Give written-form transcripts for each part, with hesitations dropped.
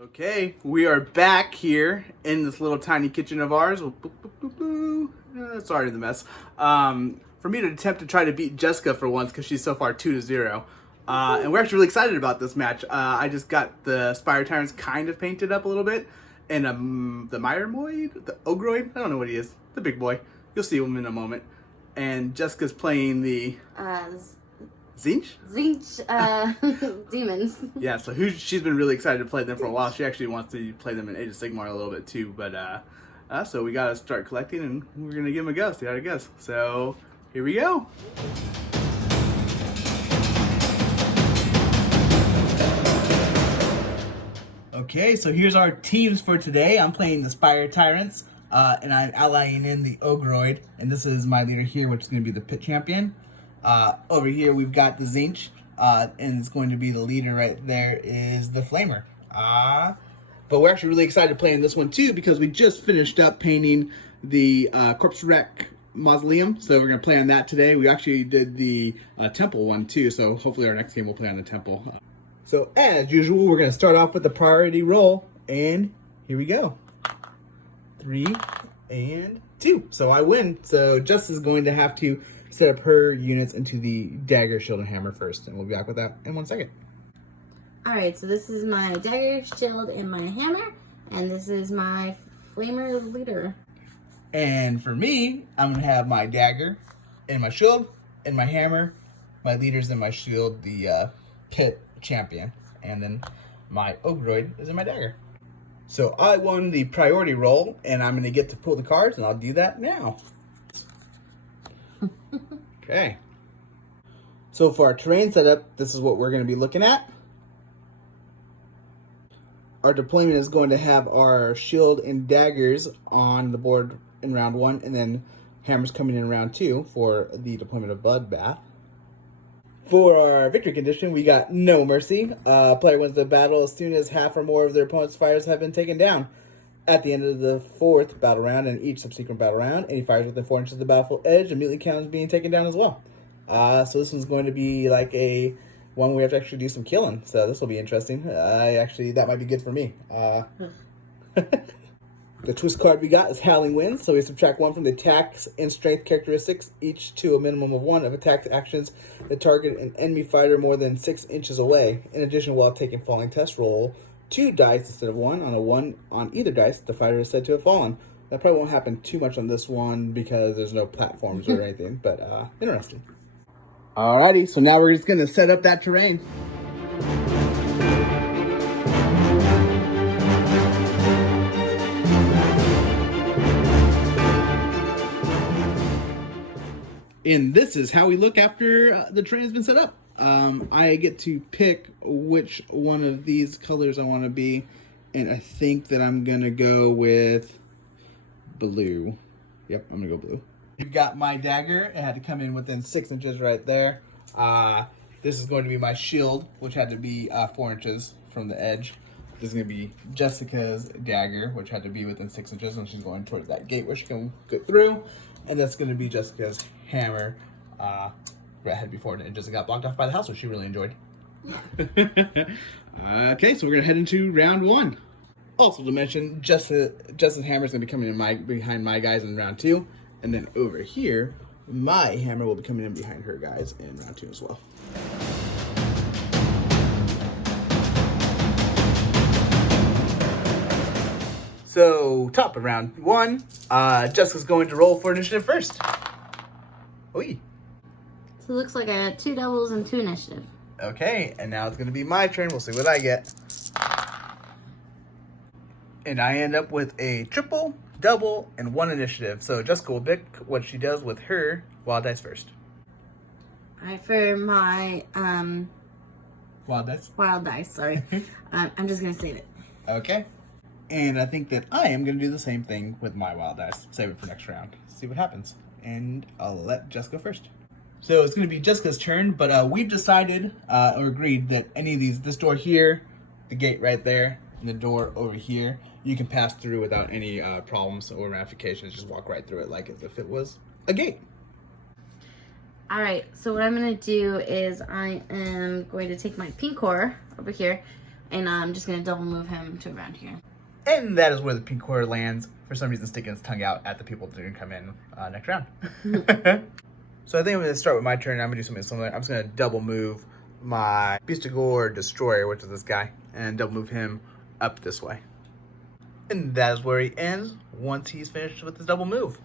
Okay, we are back here in this little tiny kitchen of ours. Sorry for the mess. For me to attempt to try to beat Jessica for once because she's so far 2-0. And we're actually really excited about this match. I just got the Spire Tyrants kind of painted up a little bit. And the Myrmoid? The Ogroid? I don't know what he is. The big boy. You'll see him in a moment. And Jessica's playing the... Tzeentch? Tzeentch, demons. Yeah, so she's been really excited to play them for a while. She actually wants to play them in Age of Sigmar a little bit too, but so we gotta start collecting and we're gonna give them a go, see how it goes. So, here we go. Okay, so here's our teams for today. I'm playing the Spire Tyrants, and I'm allying in the Ogroid, and this is my leader here, which is gonna be the Pit Champion. Over here we've got the Tzeentch, and it's going to be the leader right there is the Flamer. But we're actually really excited to play in this one too because we just finished up painting the Corpse Wreck Mausoleum, so we're going to play on that today. We actually did the Temple one too, so hopefully our next game we'll play on the Temple. So as usual, we're going to start off with the priority roll, and here we go. 3 and 2. So I win. So Jess is going to have to set up her units into the dagger, shield, and hammer first, and we'll be back with that in 1 second. Alright, so this is my dagger, shield, and my hammer, and this is my Flamer leader. And for me, I'm going to have my dagger, and my shield, and my hammer, my leaders, and my shield, the Pit Champion, and then my Ogroid is in my dagger. So I won the priority roll, and I'm going to get to pull the cards, and I'll do that now. Okay. So for our terrain setup, this is what we're going to be looking at. Our deployment is going to have our shield and daggers on the board in round 1, and then hammers coming in round 2 for the deployment of Bloodbath. For our victory condition, we got no mercy. Player wins the battle as soon as half or more of their opponent's fires have been taken down. At the end of the 4th battle round and each subsequent battle round, any fires within 4 inches of the battlefield edge immediately counts being taken down as well. So this one's going to be like a one where we have to actually do some killing. So this will be interesting. That might be good for me. The twist card we got is Howling Winds. So we subtract 1 from the attacks and strength characteristics, each to a minimum of 1 of attack actions that target an enemy fighter more than 6 inches away. In addition, while taking falling test, roll 2 dice instead of 1. On a 1 on either dice, the fighter is said to have fallen. That probably won't happen too much on this one because there's no platforms or anything, but interesting. Alrighty, so now we're just going to set up that terrain. And this is how we look after the terrain has been set up. I get to pick which one of these colors I want to be, and I think that I'm going to go with blue. Yep, I'm going to go blue. You got my dagger. It had to come in within 6 inches right there. This is going to be my shield, which had to be 4 inches from the edge. This is going to be Jessica's dagger, which had to be within 6 inches when she's going towards that gate where she can get through. And that's going to be Jessica's hammer. Right ahead before it just got blocked off by the house, which she really enjoyed. Okay, so we're going to head into round 1. Also to mention, Jessica's hammer is going to be coming in behind my guys in round 2. And then over here, my hammer will be coming in behind her guys in round 2 as well. So, top of round 1, Jessica's going to roll for initiative first. Oy. So it looks like I got 2 doubles and 2 initiative. Okay, and now it's going to be my turn. We'll see what I get. And I end up with a triple, double, and 1 initiative. So Jessica will pick what she does with her wild dice first. Alright, for my Wild dice? Wild dice, sorry. I'm just going to save it. Okay. And I think that I am going to do the same thing with my wild dice. Save it for next round. See what happens. And I'll let Jess go first. So it's going to be Jessica's turn, but we've decided or agreed that any of these, this door here, the gate right there, and the door over here, you can pass through without any problems or ramifications. Just walk right through it like as if it was a gate. All right, so what I'm going to do is I am going to take my pink core over here. And I'm just going to double move him to around here. And that is where the pink horror lands, for some reason sticking its tongue out at the people that are going to come in next round. So I think I'm going to start with my turn. I'm going to do something similar. I'm just going to double move my Bestigor Destroyer, which is this guy, and double move him up this way. And that is where he ends once he's finished with his double move,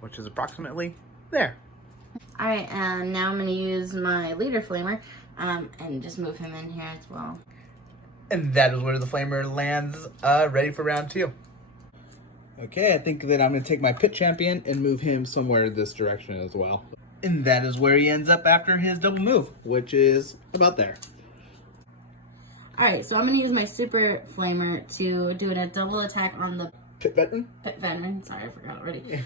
which is approximately there. Alright, and now I'm going to use my Leader Flamer and just move him in here as well. And that is where the Flamer lands, ready for round 2. Okay, I think that I'm going to take my Pit Champion and move him somewhere this direction as well. And that is where he ends up after his double move, which is about there. Alright, so I'm going to use my Super Flamer to do a double attack on the Pit Veteran? Pit Veteran. Sorry, I forgot already.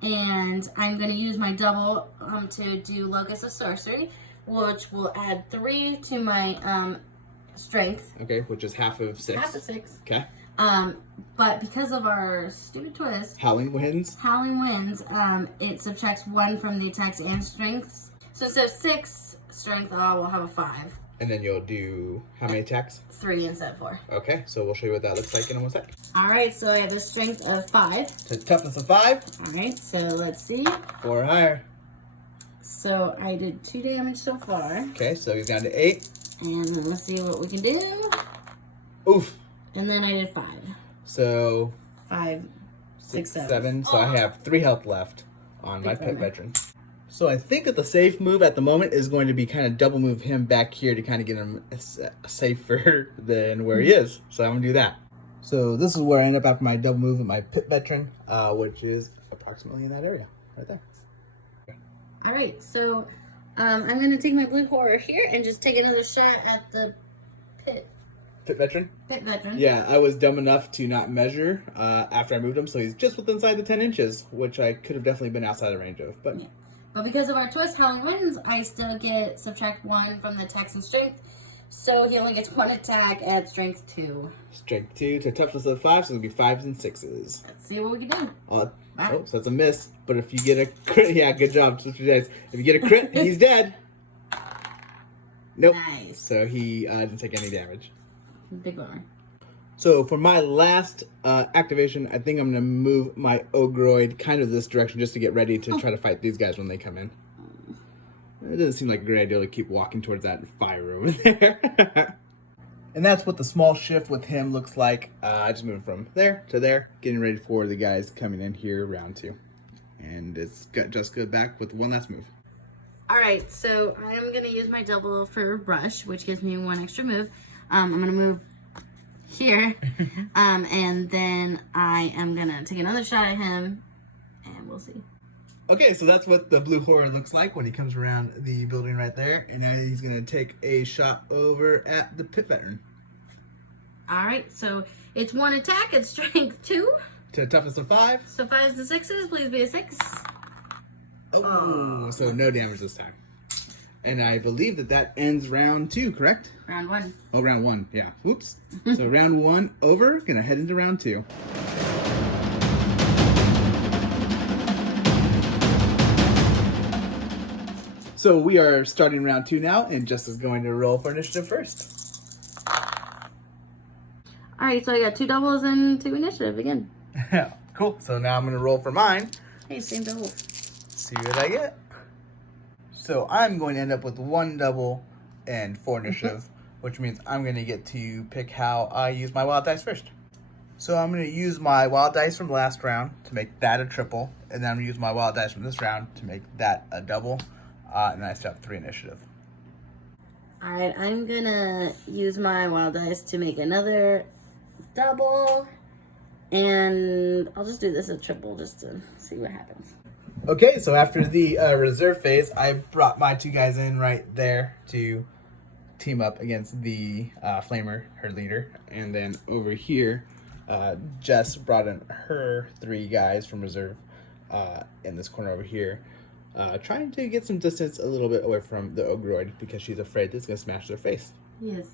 And I'm going to use my double to do Locus of Sorcery, which will add 3 to my strength. Okay, which is half of 6. Half of 6. Okay. But because of our stupid twist, Howling Winds, it subtracts 1 from the attacks and strengths. So instead of 6 strength, we'll have a 5. and then you'll do how many attacks? 3 instead of 4. Okay, so we'll show you what that looks like in 1 sec. Alright, so I have a strength of 5. So toughness of 5. Alright, so let's see. 4 or higher. So I did 2 damage so far. Okay, so he's down to 8. And then let's see what we can do. Oof. And then I did 5. So 5, 6, 7. So I have 3 health left on my Big pet bummer. veteran. So I think that the safe move at the moment is going to be kind of double move him back here to kind of get him safer than where he is. So I'm going to do that. So this is where I end up after my double move with my pit veteran, which is approximately in that area, right there. Alright, so I'm going to take my blue horror here and just take another shot at the pit Veteran? Pit veteran. Yeah, I was dumb enough to not measure after I moved him, so he's just within inside the 10 inches, which I could have definitely been outside the range of. But Yeah. But because of our twist, Howling Winds, I still get subtract 1 from the attacks and strength. So he only gets 1 attack at strength 2. Strength 2 to toughness of 5, so it'll be 5s and 6s. Let's see what we can do. Oh, so it's a miss. But if you get a crit, yeah, good job. Switch your dice. If you get a crit, he's dead. Nope. Nice. So he didn't take any damage. Big bummer. So for my last activation, I think I'm going to move my Ogroid kind of this direction just to get ready to try to fight these guys when they come in. It doesn't seem like a great idea to keep walking towards that fire over there. And that's what the small shift with him looks like. I just moved from there to there, getting ready for the guys coming in here round 2. And it's got Jessica back with 1 last move. Alright, so I am going to use my double for Brush, which gives me 1 extra move. I'm going to move here, and then I am going to take another shot at him, and we'll see. Okay, so that's what the blue horror looks like when he comes around the building right there. And now he's going to take a shot over at the pit veteran. Alright, so it's 1 attack at strength 2. To toughness of 5. So 5s and 6s, please be a 6. Oh, so no damage this time. And I believe that ends round 2, correct? Round 1. Oh, round 1, yeah. Whoops. So round 1 over, gonna head into round 2. So we are starting round 2 now, and Jess is going to roll for initiative first. Alright, so I got 2 doubles and 2 initiative again. Cool. So now I'm gonna roll for mine. Hey, same double. See what I get. So I'm going to end up with 1 double and 4 initiative, which means I'm going to get to pick how I use my wild dice first. So I'm going to use my wild dice from last round to make that a triple, and then I'm going to use my wild dice from this round to make that a double, and then I still have 3 initiative. Alright, I'm gonna use my wild dice to make another double, and I'll just do this as a triple just to see what happens. Okay, so after the reserve phase, I brought my 2 guys in right there to team up against the Flamer, her leader. And then over here, Jess brought in her 3 guys from reserve in this corner over here, trying to get some distance a little bit away from the Ogroid because she's afraid that it's going to smash their face. Yes.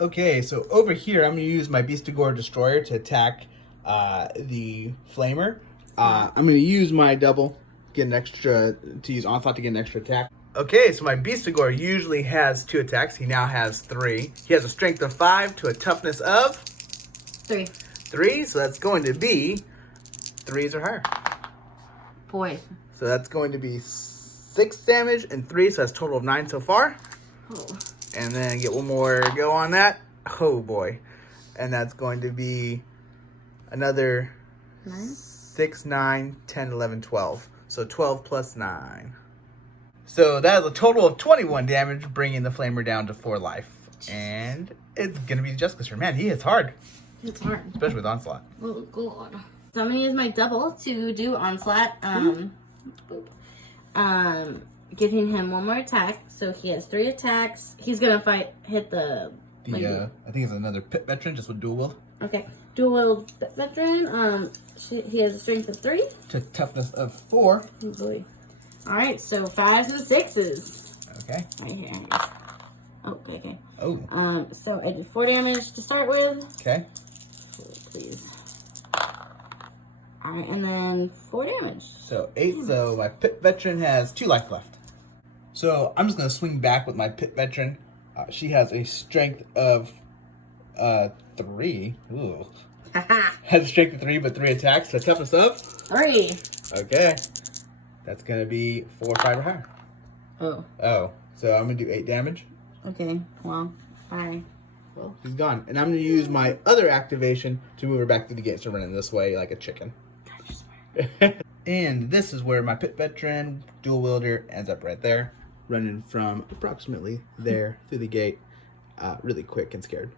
Okay, so over here, I'm going to use my Bestigor Destroyer to attack the Flamer. I'm going to use my double, get an extra, to use Onslaught to get an extra attack. Okay, so my Bestigor usually has 2 attacks. He now has 3. He has a strength of 5 to a toughness of 3. 3, so that's going to be 3s or higher. Boy. So that's going to be 6 damage and 3, so that's a total of 9 so far. Oh. And then get one more go on that. Oh boy. And that's going to be another 9? 6, 9, 10, 11, 12. So 12 plus 9. So that is a total of 21 damage, bringing the Flamer down to 4 life. And it's going to be Jessica's turn. Man, he hits hard. It's hard. Especially with Onslaught. Oh, God. So I'm going to use my double to do Onslaught. Giving him 1 more attack. So he has 3 attacks. He's going to hit the... I think it's another Pit Veteran, just with Dual Wield. Okay. Dual Wield Veteran. He has a strength of 3. To toughness of 4. Oh, boy. Alright, so 5s and 6s. Okay. Right here. Okay. Oh. So I did 4 damage to start with. Okay. Please. Alright, and then 4 damage. So 8, so my Pit Veteran has 2 life left. So I'm just going to swing back with my Pit Veteran. She has a strength of 3. Ooh. Has a strength of 3, but 3 attacks. So toughness of 3. Okay. That's going to be 4 or 5 or higher. Oh. So I'm going to do 8 damage. Okay, well, bye. Well, she's gone. And I'm going to use my other activation to move her back to the gate. So running this way like a chicken. And this is where my Pit Veteran, Dual Wielder, ends up right there. Running from approximately there through the gate. Really quick and scared.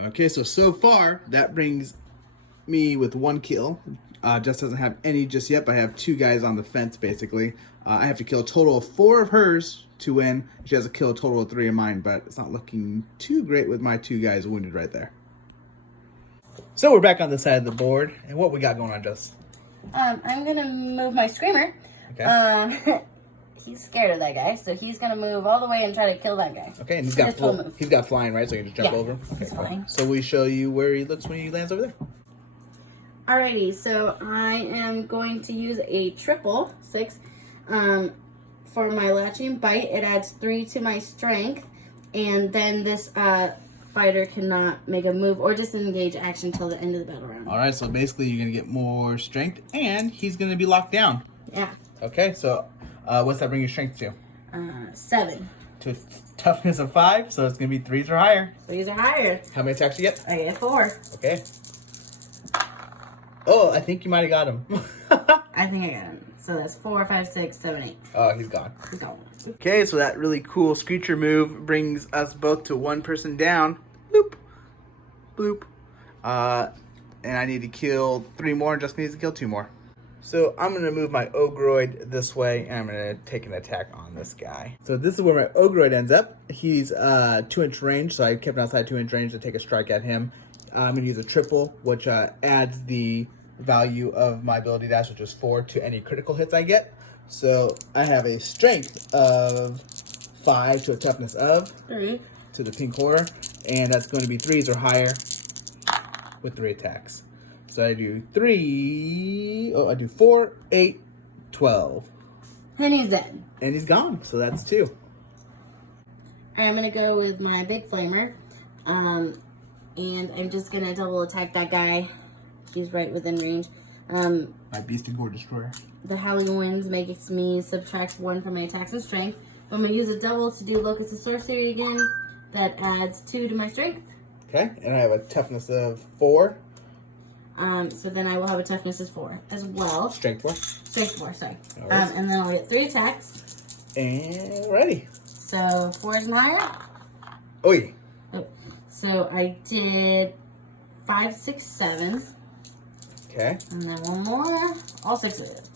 Okay, so far, that brings me with 1 kill. Jess doesn't have any just yet, but I have 2 guys on the fence, basically. I have to kill a total of 4 of hers to win. She has to kill a total of 3 of mine, but it's not looking too great with my 2 guys wounded right there. So we're back on this side of the board, and what we got going on, Jess? I'm going to move my Screamer. Okay. He's scared of that guy, so he's going to move all the way and try to kill that guy. Okay, and he's got flying, right? So you can just jump over him? Okay, he's flying. So we show you where he looks when he lands over there. Alrighty, so I am going to use a triple 6 for my Latching Bite. It adds 3 to my strength, and then this fighter cannot make a move or disengage action till the end of the battle round. Alright, so basically you're going to get more strength, and he's going to be locked down. Yeah. Okay, so what's that bring your strength to? 7. To toughness of 5, so it's going to be 3s or higher. 3s are higher. How many attacks do you get? I get 4. Okay. Oh, I think you might have got him. I think I got him. So that's 4, 5, 6, 7, 8. Oh, he's gone. He's gone. Okay, so that really cool Screecher move brings us both to 1 person down. Bloop. Bloop. And I need to kill 3 more, and just needs to kill 2 more. So I'm going to move my Ogroid this way, and I'm going to take an attack on this guy. So this is where my Ogroid ends up. He's 2-inch range, so I kept him outside 2-inch range to take a strike at him. I'm going to use a triple, which adds the value of my ability dash, which is 4 to any critical hits I get. So I have a strength of 5 to a toughness of 3 to the pink horror, and that's going to be 3s or higher with 3 attacks. So I do 4, 8, 12. And he's dead. And he's gone, so that's 2. I'm going to go with my big flamer. And I'm just going to double attack that guy. He's right within range. My Bestigor Destroyer. The Howling Winds makes me subtract 1 from my attacks and strength. I'm going to use a double to do Locust of Sorcery again. That adds 2 to my strength. Okay, and I have a toughness of 4. So then I will have a toughness of 4 as well. Strength 4. Strength 4, sorry. No worries. And then I'll get 3 attacks. And ready. So 4 is higher. Oi. Oh, so I did 5, 6, 7. Okay. And then 1 more. All 6 of it.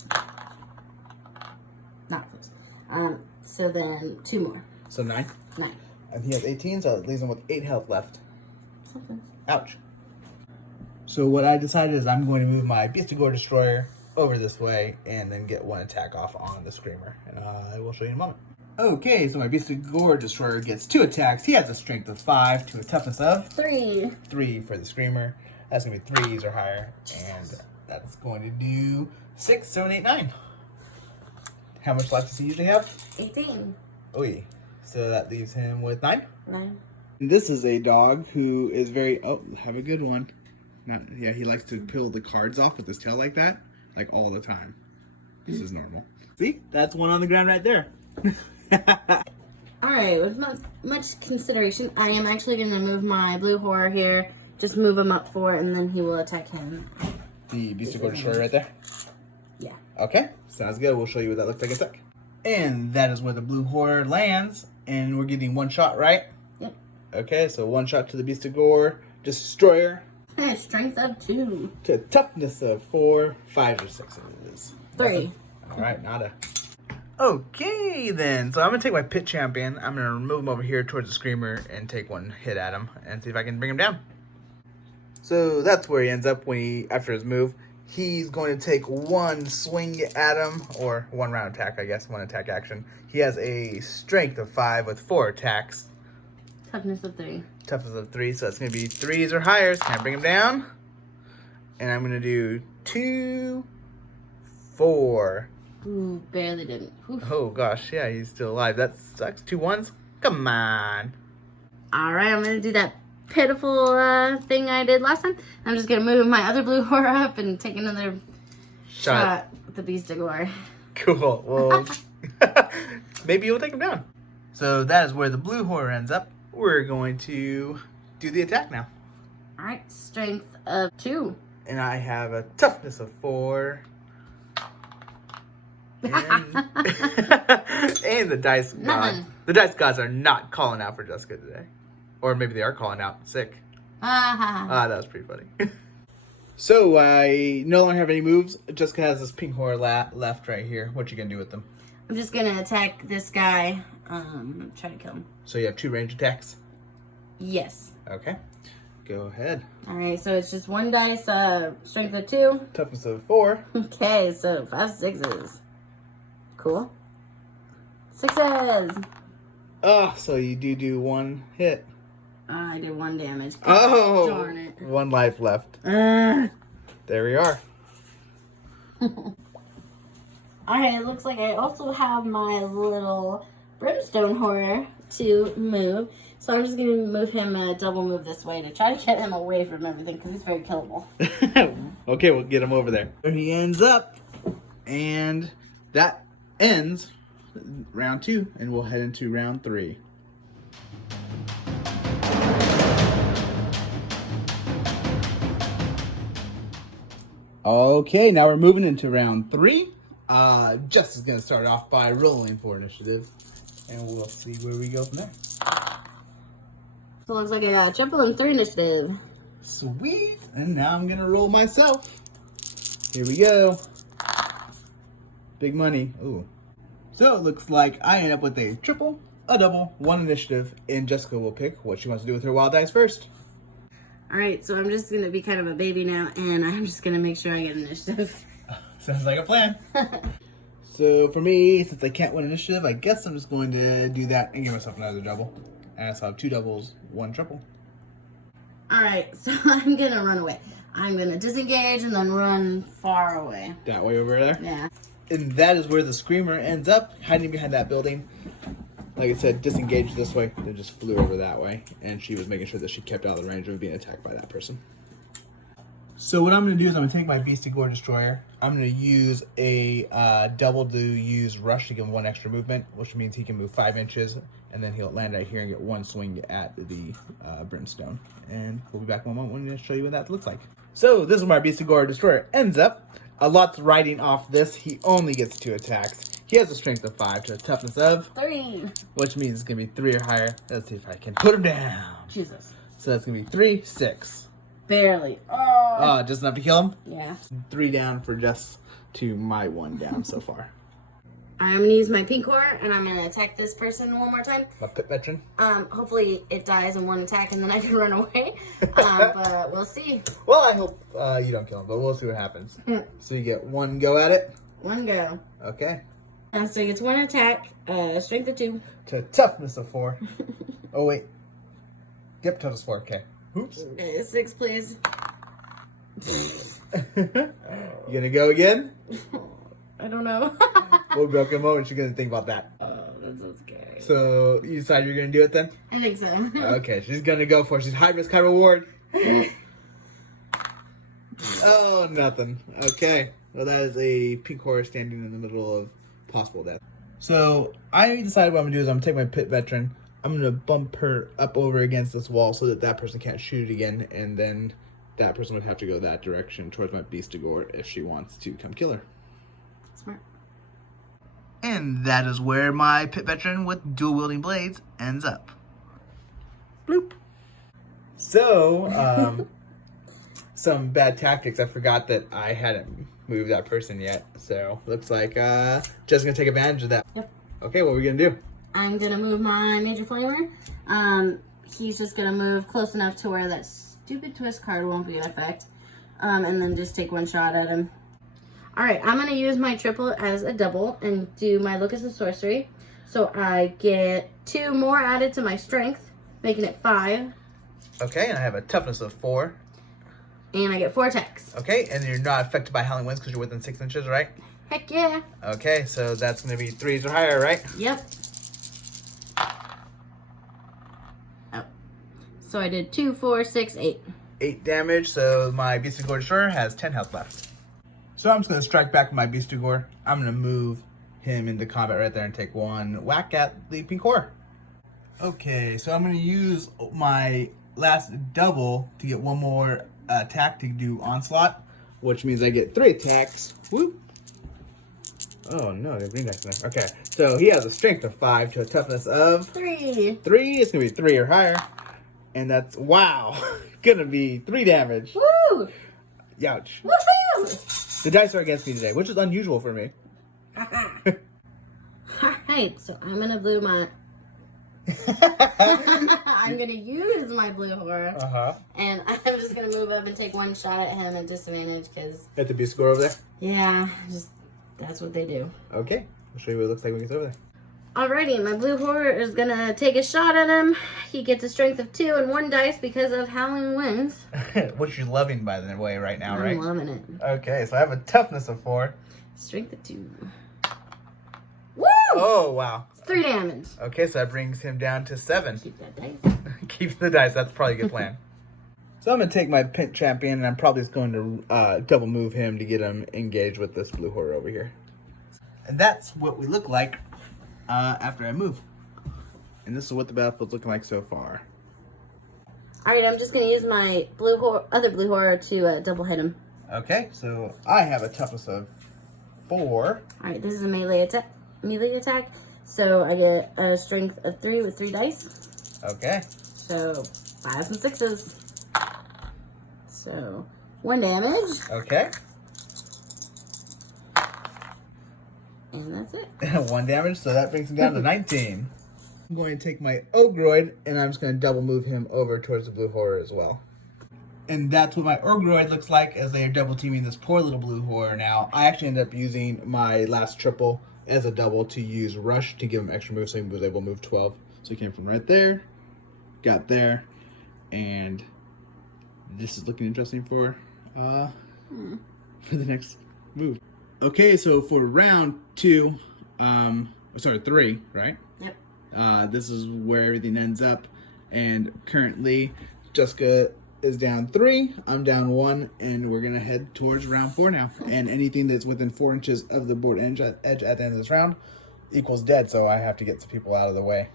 Not close. So then 2 more. So 9. 9. And he has 18, so it leaves him with 8 health left. Okay. Ouch. So what I decided is I'm going to move my Bestigor Destroyer over this way and then get 1 attack off on the Screamer. And I will show you in a moment. Okay, so my Bestigor Destroyer gets 2 attacks. He has a strength of 5 to a toughness of 3. 3 for the Screamer. That's going to be 3s or higher. And that's going to do 6, 7, 8, 9. How much life does he usually have? 18. Oy. So that leaves him with 9? 9. This is a dog who is very... Oh, have a good one. Yeah, he likes to peel the cards off with his tail like that. Like all the time. This is normal. See? That's one on the ground right there. Alright, with not much consideration, I am actually going to move my blue horror here. Just move him up 4, and then he will attack him. The Bestigor Destroyer right there? Yeah. Okay, sounds good. We'll show you what that looks like in a sec. And that is where the blue horror lands, and we're getting 1 shot, right? Yep. Okay, so 1 shot to the Bestigor Destroyer. Strength of 2. To toughness of 4, 5 or 6 it is. 3. Alright, nada. Okay then, so I'm gonna take my pit champion. I'm gonna move him over here towards the screamer and take 1 hit at him and see if I can bring him down. So that's where he ends up after his move. He's going to take 1 swing at him, or 1 round attack, I guess, 1 attack action. He has a strength of 5 with 4 attacks. Toughness of 3. Toughness of 3, so that's gonna be 3s or higher. Can I bring him down? And I'm gonna do 2, 4. Ooh, barely didn't. Oof. Oh gosh, yeah, he's still alive. That sucks. 2 1s? Come on. Alright, I'm going to do that pitiful thing I did last time. I'm just going to move my other blue horror up and take another shot with the Bestigor. Cool. Well, maybe you'll take him down. So that is where the blue horror ends up. We're going to do the attack now. Alright, strength of 2. And I have a toughness of 4. And, and the dice god. The dice gods are not calling out for Jessica today. Or maybe they are calling out sick. That was pretty funny. So I no longer have any moves. Jessica has this pink horror left right here. What you gonna do with them? I'm just gonna attack this guy. Try to kill him. So you have 2 range attacks? Yes. Okay. Go ahead. Alright, so it's just 1 dice, strength of 2. Toughness of 4. Okay, so 5 6s. Cool. 6s! Oh, so you do 1 hit. I did 1 damage. Oh! Darn it. 1 life left. There we are. Alright, it looks like I also have my little Brimstone Horror to move. So I'm just going to move him double move this way to try to get him away from everything because he's very killable. Okay, we'll get him over there. Where he ends up. And that ends round 2. And we'll head into round 3. Okay, now we're moving into round 3. Jess is going to start off by rolling for initiative. And we'll see where we go from there. So it looks like I got triple and 3 initiative. Sweet. And now I'm going to roll myself. Here we go. Big money. Ooh. So it looks like I end up with a triple, a double, 1 initiative. And Jessica will pick what she wants to do with her wild dice first. Alright, so I'm just going to be kind of a baby now. And I'm just going to make sure I get initiative. Sounds like a plan. So for me, since I can't win initiative, I guess I'm just going to do that and give myself another double. And so I have 2 doubles, 1 triple. Alright, so I'm going to run away. I'm going to disengage and then run far away. That way over there? Yeah. And that is where the Screamer ends up, hiding behind that building. Like I said, disengaged this way. They just flew over that way. And she was making sure that she kept out of the range of being attacked by that person. So what I'm going to do is I'm going to take my Bestigor Destroyer. I'm going to use a double to use Rush to give him 1 extra movement, which means he can move 5 inches, and then he'll land right here and get 1 swing at the Brimstone. And we'll be back in a moment when I show you what that looks like. So this is where my Bestigor Destroyer ends up. A lot's riding off this. He only gets 2 attacks. He has a strength of 5 to a toughness of 3. which means it's going to be 3 or higher. Let's see if I can put him down. Jesus. So that's going to be 3, 6. Barely. Oh. Just enough to kill him? Yeah. 3 down for Jess to my 1 down so far. I'm going to use my pink horror and I'm going to attack this person 1 more time. My pit veteran? Hopefully it dies in 1 attack and then I can run away. But we'll see. Well, I hope you don't kill him, but we'll see what happens. So you get 1 go at it? 1 go. Okay. So he gets 1 attack, strength of 2. To toughness of 4. Oh, wait. Yep, toughness 4, okay. Oops. 6, please. You gonna go again? I don't know. We'll be back in a moment. She's gonna think about that. Oh, that's so scary. So you decide you're gonna do it then? I think so. Okay, she's gonna go for it. She's high risk, high reward. Oh, nothing. Okay. Well, that is a pink horror standing in the middle of possible death. So I decided what I'm gonna do is I'm gonna take my pit veteran. I'm gonna bump her up over against this wall so that person can't shoot it again, and then that person would have to go that direction towards my Bestigor if she wants to come kill her. Smart. And that is where my pit veteran with dual wielding blades ends up. Bloop. So, some bad tactics. I forgot that I hadn't moved that person yet. So, looks like just gonna take advantage of that. Yep. Okay, what are we gonna do? I'm gonna move my Major Flamer. He's just gonna move close enough to where that stupid twist card won't be in effect. And then just take one shot at him. Alright, I'm gonna use my triple as a double and do my Locus of Sorcery. So I get 2 more added to my strength, making it 5. Okay, and I have a toughness of 4. And I get 4 attacks. Okay, and you're not affected by Howling Winds because you're within 6 inches, right? Heck yeah. Okay, so that's gonna be 3s or higher, right? Yep. Oh. So I did 2, 4, 6, 8. 8 damage, so my Bestigor Destroyer has 10 health left. So I'm just going to strike back with my Bestigor. I'm going to move him into combat right there and take one whack at the pink horror. Okay, so I'm going to use my last double to get one more attack to do Onslaught, which means I get 3 attacks. Whoop. Oh no, the green dice knife. Okay, so he has a strength of 5 to a toughness of 3. 3. It's going to be 3 or higher. And that's, wow, gonna be 3 damage. Woo! Youch. Woohoo! The dice are against me today, which is unusual for me. Alright, so I'm gonna blue my... I'm gonna use my blue horror. Uh-huh. And I'm just gonna move up and take one shot at him at disadvantage, because... At the Bestigor over there? Yeah, that's what they do. Okay, I'll show you what it looks like when he gets over there. Alrighty, my blue horror is gonna take a shot at him. He gets a strength of 2 and 1 dice because of Howling Winds. Which you're loving, by the way, right now, right? I'm loving it. Okay, so I have a toughness of 4. Strength of 2. Woo! Oh, wow. It's 3 damage. Okay, so that brings him down to 7. Keep that dice. Keep the dice, that's probably a good plan. So I'm going to take my pit champion, and I'm probably just going to double move him to get him engaged with this blue horror over here. And that's what we look like after I move. And this is what the battlefield's looking like so far. Alright, I'm just going to use my other blue horror to double hit him. Okay, so I have a toughness of 4. Alright, this is a melee attack. So I get a strength of 3 with 3 dice. Okay. So 5s and 6s. So 1 damage. Okay. And that's it. 1 damage, so that brings him down to 19. I'm going to take my Ogroid, and I'm just going to double move him over towards the blue horror as well. And that's what my Ogroid looks like as they are double teaming this poor little blue horror now. I actually ended up using my last triple as a double to use Rush to give him extra moves, so he was able to move 12. So he came from right there, got there, and this is looking interesting for the next move. Okay, so for round 2, 3, right? Yep. This is where everything ends up, and currently Jessica is down 3, I'm down 1, and we're gonna head towards round 4 now. And anything that's within 4 inches of the board edge at the end of this round equals dead, so I have to get some people out of the way.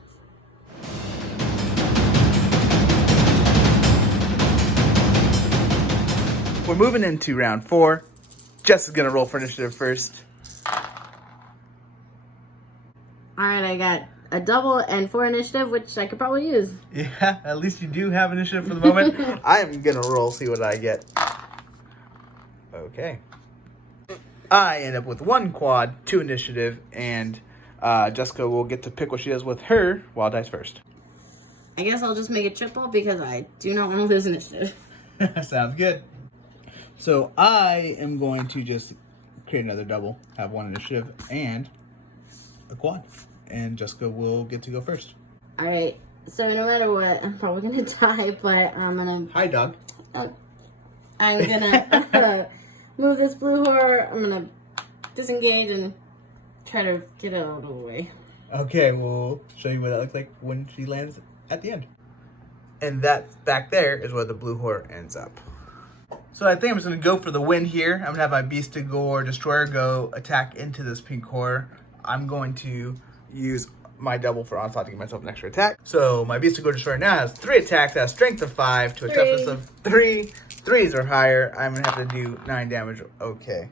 We're moving into round 4. Jess is gonna roll for initiative first. Alright, I got a double and 4 initiative, which I could probably use. Yeah, at least you do have initiative for the moment. I'm gonna roll, see what I get. Okay. I end up with 1 quad, 2 initiative, and Jessica will get to pick what she does with her wild dice first. I guess I'll just make it triple because I do not want to lose initiative. Sounds good. So I am going to just create another double, have 1 initiative, and a quad. And Jessica will get to go first. Alright, so no matter what, I'm probably going to die, but I'm going to... Hi, dog. I'm going to move this blue horror. I'm going to disengage and try to get out of the way. Okay, we'll show you what that looks like when she lands at the end. And that back there is where the blue horror ends up. So I think I'm just going to go for the win here. I'm going to have my Bestigor Destroyer go attack into this pink horror. I'm going to use my double for onslaught to give myself an extra attack. So my Bestigor Destroyer now has 3 attacks, has strength of 5 to a toughness of 3. 3s or higher. I'm going to have to do 9 damage. Okay.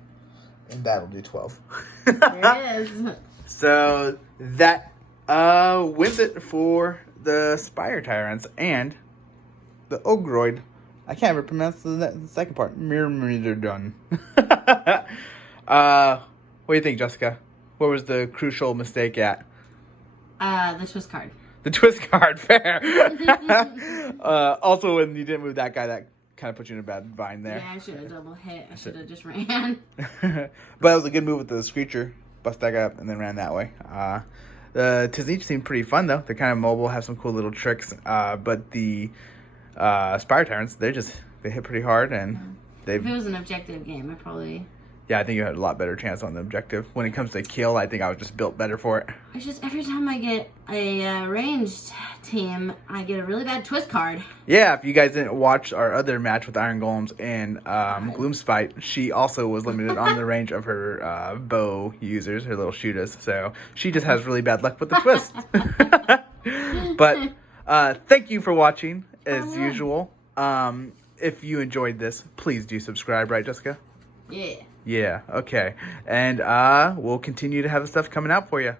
And that'll do 12. There it is. So that wins it for the Spire Tyrants and the Ogroid. I can't ever pronounce the second part. Mymidon. What do you think, Jessica? What was the crucial mistake at? The twist card. The twist card, fair. Also, when you didn't move that guy, that kind of put you in a bad bind there. Yeah, I should have double hit. I should have just ran. But that was a good move with the Screecher. Bust that guy up and then ran that way. The Tzeentch seemed pretty fun, though. They're kind of mobile, have some cool little tricks. But the Spire Tyrants, they hit pretty hard. And if it was an objective game, I probably... Yeah, I think you had a lot better chance on the objective. When it comes to kill, I think I was just built better for it. It's just every time I get a ranged team, I get a really bad twist card. Yeah, if you guys didn't watch our other match with Iron Golems and Gloomspite, she also was limited on the range of her bow users, her little shooters. So she just has really bad luck with the twist. But thank you for watching, as usual. If you enjoyed this, please do subscribe, right, Jessica? Yeah. Yeah, okay. And we'll continue to have stuff coming out for you.